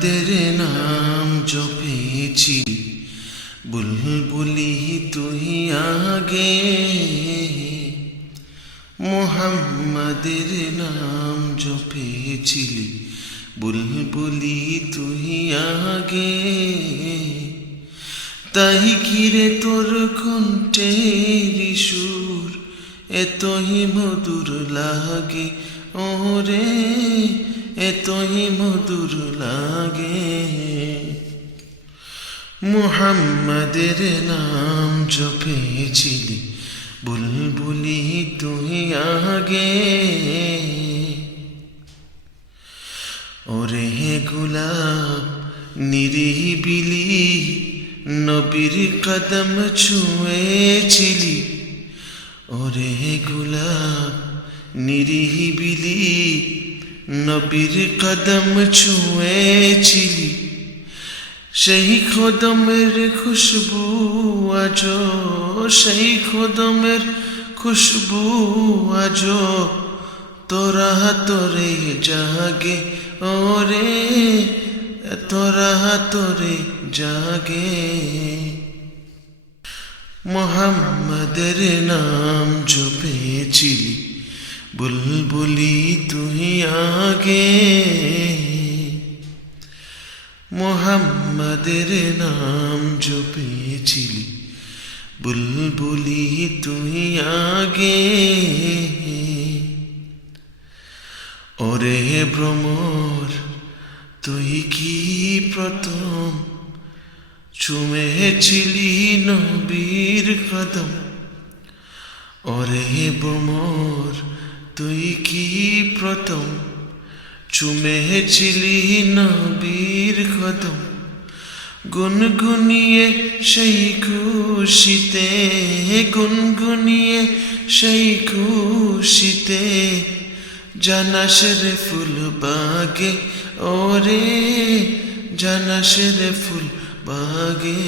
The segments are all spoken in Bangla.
মুহাম্মাদের নাম জপেছি, বুলবুলি তুই আগে। মুহাম্মাদের নাম জপেছিলি, বুলবুলি তুই আগে। তাই কিরে তোর কণ্ঠের সুর এতই মধুর লাগে, ওরে এতই মধুর লাগে। মুহাম্মাদের নাম জপেছিলি, বুলবুলি তুই আগে। ওরে গোলাপ নিরিবিলি নবীর কদম ছুঁয়েছিলি, ওরে গোলাপ নিরিবিলি নবীর কদম ছুঁয়েছিলি। সেই কদমের খুশবু আজো, সেই কদমের খুশবু আজো তোরা তোরে জাগে, ওরে তোরা তোরে জাগে। মুহাম্মাদের নাম জপেছিলি, বুলবুলি তুই আগে। মুহাম্মাদের নাম জপেছিলি, বুলবুলি তুই আগে। ওরে ভ্রমর তুই কি প্রথম ছুঁয়েছিলি নবীর কদম? ওরে ভ্রমর তুই কি প্রথম ছুঁয়েছিলি নবীর কদম? গুনগুনিয়ে সেই খুশিতে, গুনগুনিয়ে সেই খুশিতে জানাস রে ফুল বাগে, ওরে জানাস রে ফুল বাগে।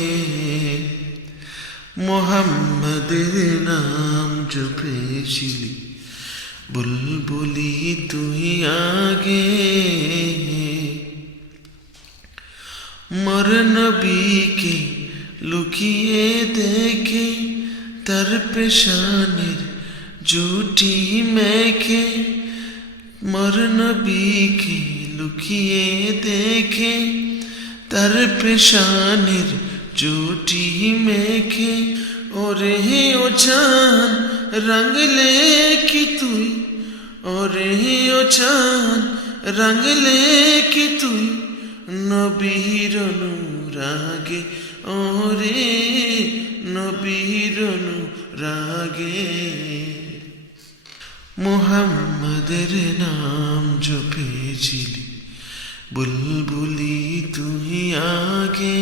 মুহাম্মাদের নাম জপেছিলি, বুলবুলি তুই আগে। মোর নবীকে লুকিয়ে দেখে তার পেশানের জুটি মেখে, মোর নবীকে লুকিয়ে দেখে তার পেশানের জুটি মেখে। ওরে ও চাঁদ রঙলে কি তুই, ওরে ও চাঁদ রঙলে কি তুই নবীর অনুরাগে, ওরে নবীর অনুরাগে। মুহাম্মাদের নাম জপেছিলি, বুলবুলি তুই আগে।